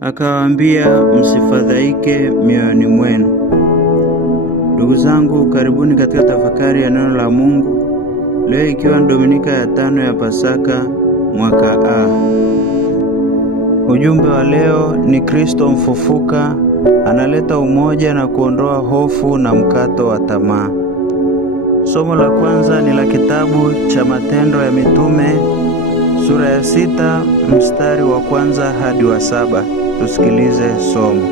Akawaambia, msifadhaike mioyoni mwenu. Ndugu zangu, karibuni katika tafakari ya neno la Mungu. Leo ikiwa Dominika ya 5 ya Pasaka mwaka A. Ujumbe wa leo ni Kristo mfufuka analeta umoja na kuondoa hofu na mkato wa tamaa. Somo la kwanza ni la kitabu cha Matendo ya Mitume sura ya 6 mstari wa 1 hadi wa 7. Tusikilize somo.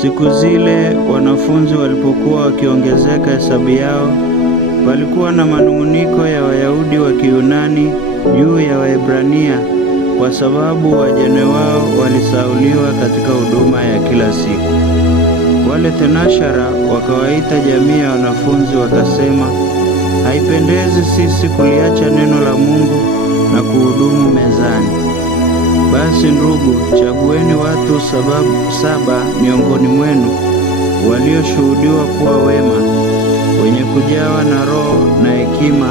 Siku zile wanafunzi walipokuwa wakiongezeka hesabu yao, palikuwa na manung'uniko ya Wayahudi wa Kiyunani juu ya Waebrania, kwa sababu wajane wao walisauliwa katika huduma ya kila siku. Wale tenashara wakawaita jamii ya wanafunzi wakasema, haipendezi sisi kuliacha neno la Mungu na kuhudumu mezani. Basi ndugu, chagueni watu 7 miongoni mwenu walioshuhudiwa kuwa wema, wenye kujawa na roho na hekima,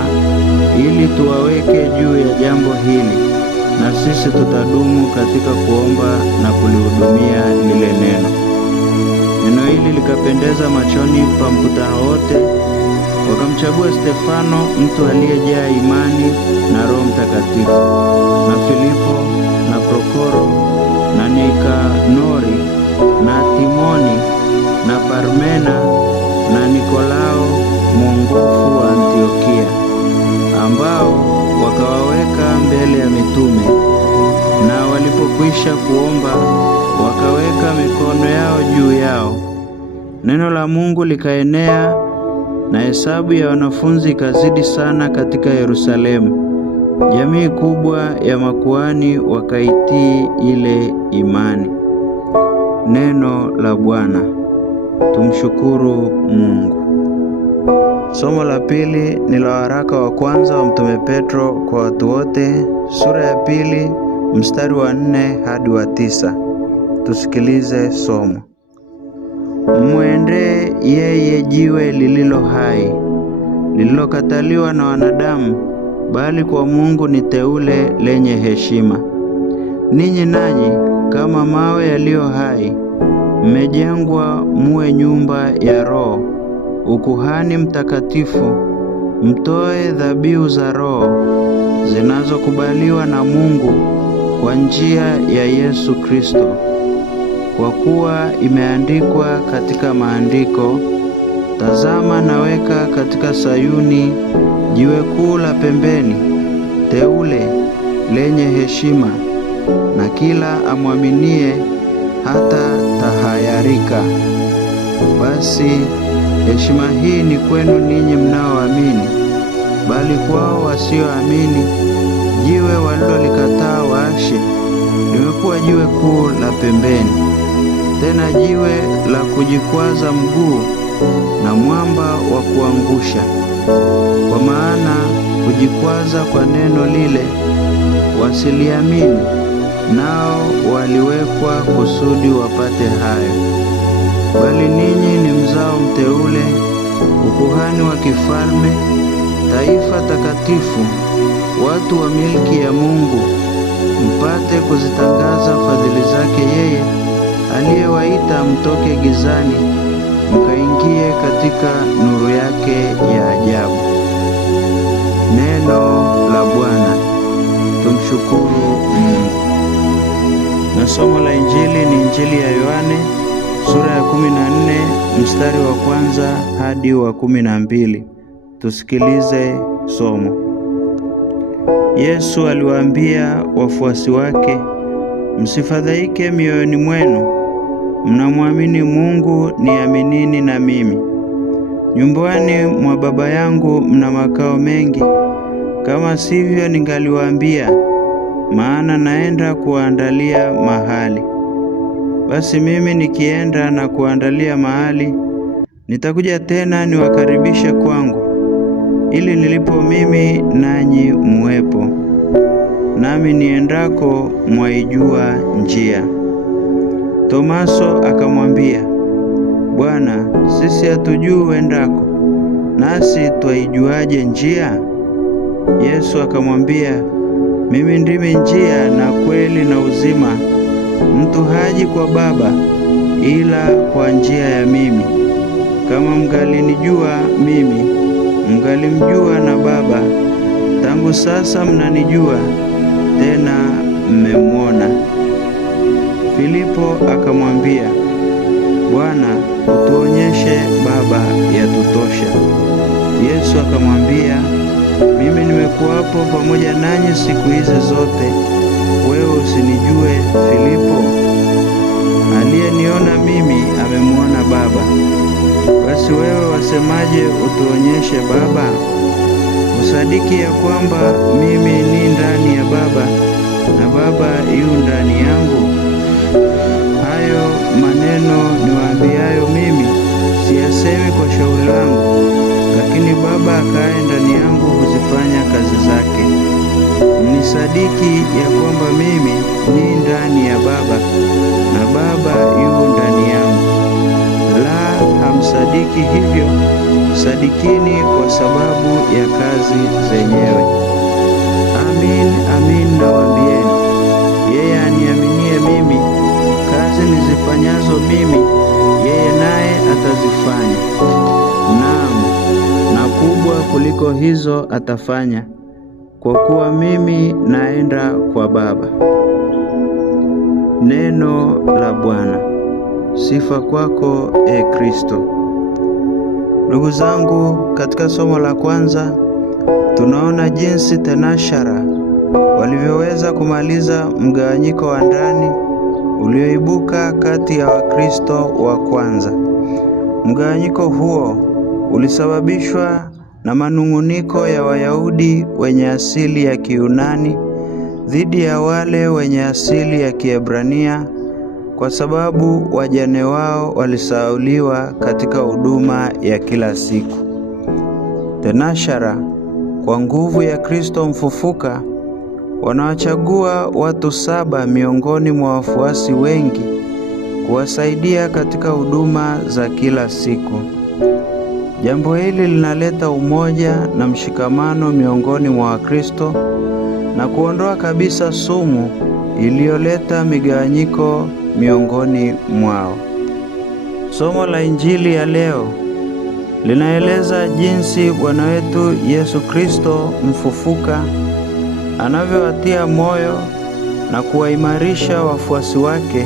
ili tuwaweke juu ya jambo hili, na sisi tutadumu katika kuomba na kulihudumia lile neno. Neno hili likapendeza machoni pa mkutano wote. Wakamchagua Stefano, mtu aliyejaa imani na Roho Mtakatifu, na Filipo na Prokoro na Nikanori na Timoni na Parmena na Nikolao mwongofu wa Antiokia, ambao wakawaweka mbele ya mitume. Na walipokwisha kuomba, wakaweka mikono yao juu yao. Neno la Mungu likaenea, na hesabu ya wanafunzi ikazidi sana katika Yerusalemu. Jamii kubwa ya makuhani wakaitii ile imani. Neno la Bwana. Tumshukuru Mungu. Somo la pili ni la waraka wa kwanza wa Mtume Petro kwa watu wote, sura ya 2 mstari wa 4 hadi wa 9. Tusikilize somo. Mwendee yeye jiwe lililo hai, lililokataliwa na wanadamu, bali kwa Mungu ni teule lenye heshima. Ninyi nanyi kama mawe yaliyo hai, mmejengwa muwe nyumba ya Roho, ukuhani mtakatifu, mtoe dhabihu za Roho zinazokubaliwa na Mungu kwa njia ya Yesu Kristo. Kwa kuwa imeandikwa katika maandiko, tazama naweka katika Sayuni jiwe kuu la pembeni, teule lenye heshima, na kila amwaminie hata tahayarika. Basi heshima hii ni kwenu ninyi mnaoamini, bali kwao wasioamini jiwe walilolikataa waashi limekuwa jiwe kuu la pembeni, tena jiwe la kujikwaza mguu na mwamba wa kuangusha. Kwa maana kujikwaza kwa neno lile wasiliamini, nao waliwekwa kusudi wapate hayo. Bali ninyi ni mzao mteule, ukuhani wa kifalme, taifa takatifu, watu wa milki ya Mungu, mpate kuzitangaza fadhili zake yeye aliyewaita mtoke gizani mkaingie katika nuru yake ya ajabu. Neno la Bwana. Tumshukuru Mungu. Na somo la Injili ni Injili ya Yohane sura ya 14 mstari wa 1 hadi wa 12. Tusikilize somo. Yesu aliwaambia wafuasi wake, msifadhaike mioyoni mwenu, mnamwamini Mungu, niaminini na mimi. Nyumbani mwa Baba yangu mna makao mengi, kama sivyo ningaliwaambia, maana naenda kuandalia mahali. Basi mimi nikienda na kuandalia mahali, nitakuja tena niwakaribishe kwangu, ili nilipo mimi nanyi muwepo, nami niendako mwaijua njia. Tomaso akamwambia, Bwana, sisi hatujui uendako, nasi twaijuaje njia? Yesu akamwambia, mimi ndimi njia na kweli na uzima, mtu haji kwa Baba ila kwa njia ya mimi. Kama mngalinijua mimi, mngalimjua na Baba. Tangu sasa mnanijua, tena mmemwona. Filipo akamwambia, Bwana, utuonyeshe Baba yatutosha. Yesu akamwambia, mimi nimekuwapo pamoja nanyi siku hizi zote, wewe usinijue Filipo? Aliyeniona mimi amemwona Baba. Basi wewe wasemaje, utuonyeshe Baba? Usadiki ya kwamba mimi ni ndani ya Baba na Baba yu ndani yangu? Hayo maneno niwaambiayo mimi siyasemi kwa shauri langu, lakini Baba akaye ndani yangu huzifanya kazi zake. Mnisadiki ya kwamba mimi ni ndani ya Baba na Baba yu ndani yangu. La, hamsadiki hivyo, sadikini kwa sababu ya kazi zenyewe. Amin, amin nawaambieni, yeye aniaminie mimi, kazi nizifanyazo mimi, yeye naye atazifanya. Naam, na kubwa kuliko hizo atafanya, kwa kuwa mimi naenda kwa Baba. Neno la Bwana. Sifa kwako, e Kristo. Ndugu zangu, katika somo la kwanza tunaona jinsi tenashara walivyoweza kumaliza mgawanyiko wa ndani ulioibuka kati ya Wakristo wa kwanza. Mgawanyiko huo ulisababishwa na manung'uniko ya Wayahudi wenye asili ya Kiyunani dhidi ya wale wenye asili ya Kiebrania, kwa sababu wajane wao walisahauliwa katika huduma ya kila siku. Tenashara, kwa nguvu ya Kristo mfufuka, wanawachagua watu 7 miongoni mwa wafuasi wengi kuwasaidia katika huduma za kila siku. Jambo hili linaleta umoja na mshikamano miongoni mwa Wakristo na kuondoa kabisa sumu iliyoleta migawanyiko miongoni mwao. Somo la Injili ya leo linaeleza jinsi Bwana wetu Yesu Kristo mfufuka anavyowatia moyo na kuwaimarisha wafuasi wake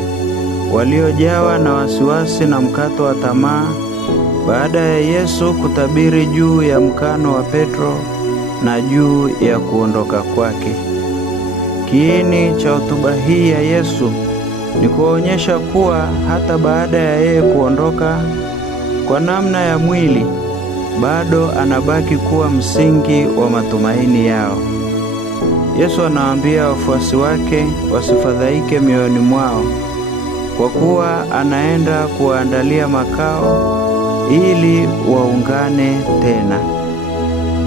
waliojawa na wasiwasi na mkato wa tamaa baada ya Yesu kutabiri juu ya mkano wa Petro na juu ya kuondoka kwake. Kiini cha hotuba hii ya Yesu ni kuonyesha kuwa hata baada ya yeye kuondoka kwa namna ya mwili, bado anabaki kuwa msingi wa matumaini yao. Yesu anawaambia wafuasi wake wasifadhaike mioyoni mwao, kwa kuwa anaenda kuwaandalia makao ili waungane tena.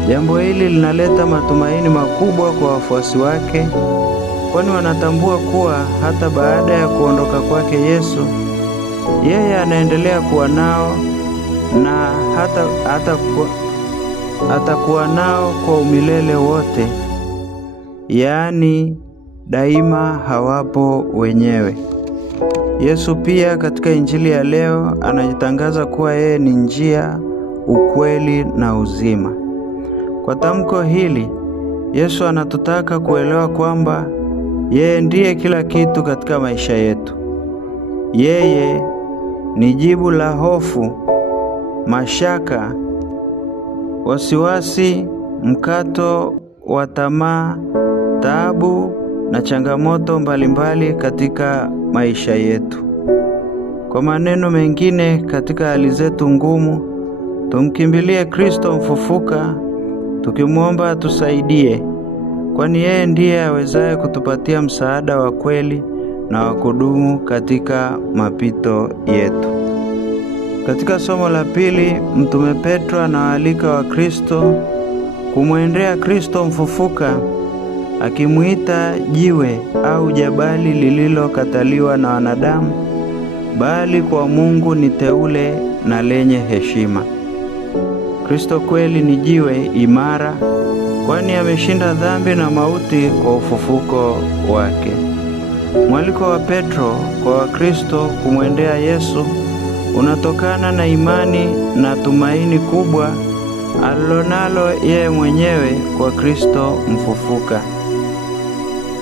Jambo hili linaleta matumaini makubwa kwa wafuasi wake, kwani wanatambua kuwa hata baada ya kuondoka kwake Yesu, yeye anaendelea kuwa nao na atakuwa nao kwa umilele wote, yaani daima hawapo wenyewe. Yesu pia katika Injili ya leo anajitangaza kuwa yeye ni njia, ukweli na uzima. Kwa tamko hili, Yesu anatutaka kuelewa kwamba yeye ndiye kila kitu katika maisha yetu. Yeye ni jibu la hofu, mashaka, wasiwasi, mkato wa tamaa, taabu na changamoto mbalimbali katika maisha yetu. Kwa maneno mengine, katika hali zetu ngumu, tumkimbilie Kristo mfufuka tukimwomba atusaidie, kwani yeye ndiye awezaye kutupatia msaada wa kweli na wa kudumu katika mapito yetu. Katika somo la pili, Mtume Petro anawaalika Wakristo kumwendea Kristo mfufuka, akimuita jiwe au jabali lililokataliwa na wanadamu, bali kwa Mungu ni teule na lenye heshima. Kristo kweli ni jiwe imara, kwani ameshinda dhambi na mauti kwa ufufuko wake. Mwaliko wa Petro kwa Wakristo kumwendea Yesu unatokana na imani na tumaini kubwa alilonalo yeye mwenyewe kwa Kristo mfufuka.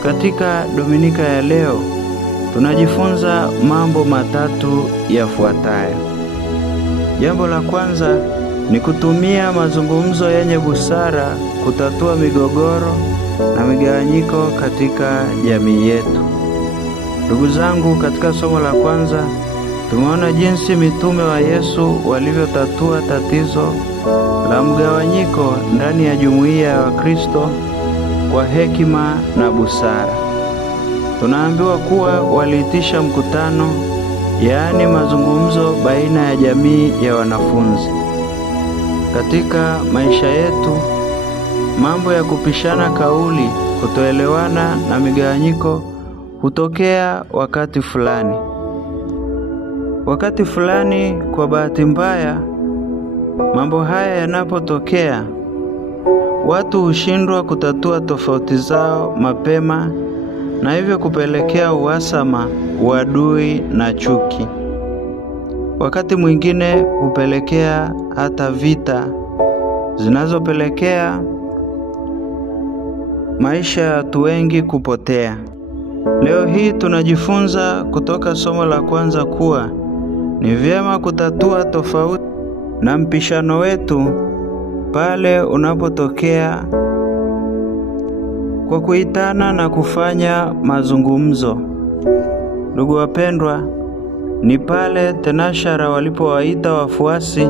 Katika Dominika ya leo tunajifunza mambo matatu yafuatayo. Jambo la kwanza ni kutumia mazungumzo yenye busara kutatua migogoro na migawanyiko katika jamii yetu. Ndugu zangu, katika somo la kwanza tumeona jinsi mitume wa Yesu walivyotatua tatizo la mgawanyiko ndani ya jumuiya ya Wakristo kwa hekima na busara. Tunaambiwa kuwa waliitisha mkutano, yaani mazungumzo baina ya jamii ya wanafunzi. Katika maisha yetu, mambo ya kupishana kauli, kutoelewana na migawanyiko hutokea wakati fulani. Wakati fulani, kwa bahati mbaya, mambo haya yanapotokea, watu hushindwa kutatua tofauti zao mapema na hivyo kupelekea uhasama, uadui na chuki. Wakati mwingine hupelekea hata vita zinazopelekea maisha ya watu wengi kupotea. Leo hii tunajifunza kutoka somo la kwanza kuwa ni vyema kutatua tofauti na mpishano wetu pale unapotokea kwa kuitana na kufanya mazungumzo. Ndugu wapendwa, ni pale tenashara walipowaita wafuasi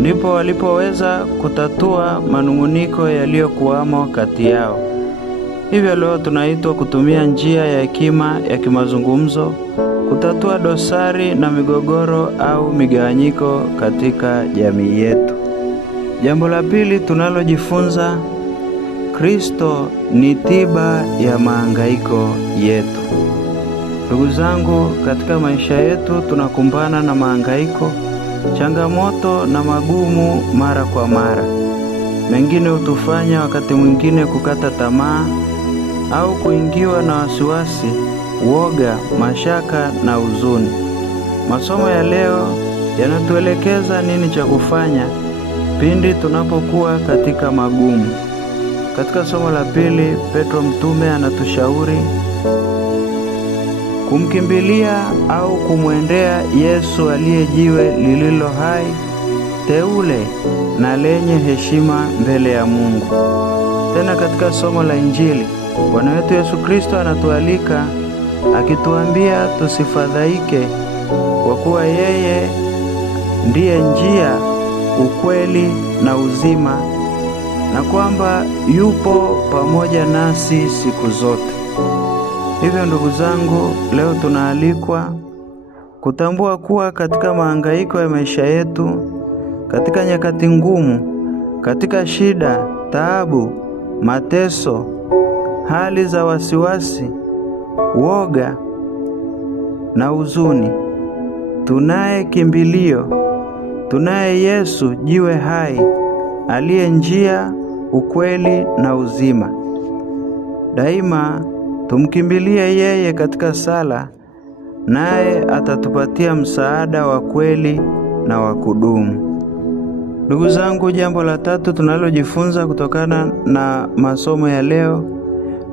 ndipo walipoweza kutatua manung'uniko yaliyokuwamo kati yao. Hivyo leo tunaitwa kutumia njia ya hekima ya kimazungumzo kutatua dosari na migogoro au migawanyiko katika jamii yetu. Jambo la pili tunalojifunza, Kristo ni tiba ya mahangaiko yetu. Ndugu zangu, katika maisha yetu tunakumbana na mahangaiko, changamoto na magumu mara kwa mara. Mengine hutufanya wakati mwingine kukata tamaa au kuingiwa na wasiwasi, uoga, mashaka na huzuni. Masomo ya leo yanatuelekeza nini cha kufanya pindi tunapokuwa katika magumu. Katika somo la pili, Petro mtume anatushauri kumkimbilia au kumwendea Yesu aliye jiwe lililo hai, teule na lenye heshima mbele ya Mungu. Tena katika somo la Injili, Bwana wetu Yesu Kristo anatualika akituambia tusifadhaike, kwa kuwa yeye ndiye njia, ukweli na uzima, na kwamba yupo pamoja nasi siku zote. Hivyo ndugu zangu, leo tunaalikwa kutambua kuwa katika mahangaiko ya maisha yetu, katika nyakati ngumu, katika shida, taabu, mateso, hali za wasiwasi, uoga na huzuni, tunaye kimbilio, tunaye Yesu jiwe hai, aliye njia, ukweli na uzima. Daima tumkimbilie yeye katika sala, naye atatupatia msaada wa kweli na wa kudumu. Ndugu zangu, jambo la tatu tunalojifunza kutokana na masomo ya leo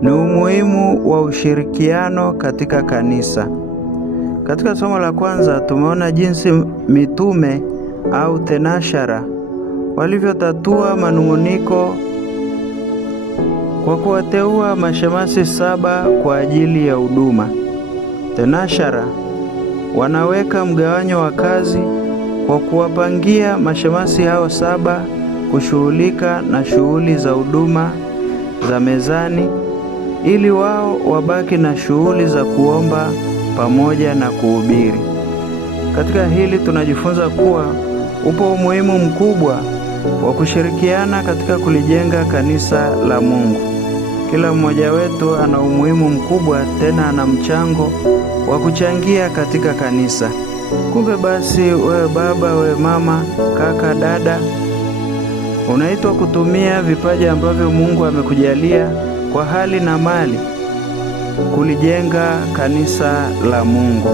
ni umuhimu wa ushirikiano katika kanisa. Katika somo la kwanza tumeona jinsi mitume au tenashara walivyotatua manung'uniko kwa kuwateua mashemasi 7 kwa ajili ya huduma. Tenashara wanaweka mgawanyo wa kazi kwa kuwapangia mashemasi hao 7 kushughulika na shughuli za huduma za mezani, ili wao wabaki na shughuli za kuomba pamoja na kuhubiri. Katika hili tunajifunza kuwa upo umuhimu mkubwa wa kushirikiana katika kulijenga kanisa la Mungu. Kila mmoja wetu ana umuhimu mkubwa, tena ana mchango wa kuchangia katika kanisa. Kumbe basi, wewe baba, wewe mama, kaka, dada, unaitwa kutumia vipaji ambavyo Mungu amekujalia kwa hali na mali kulijenga kanisa la Mungu.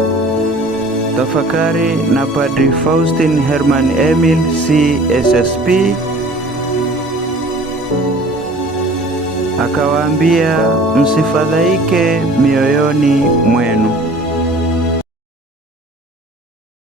Tafakari na Padri Faustin Herman Emil CSSP. Akawaambia, msifadhaike mioyoni mwenu.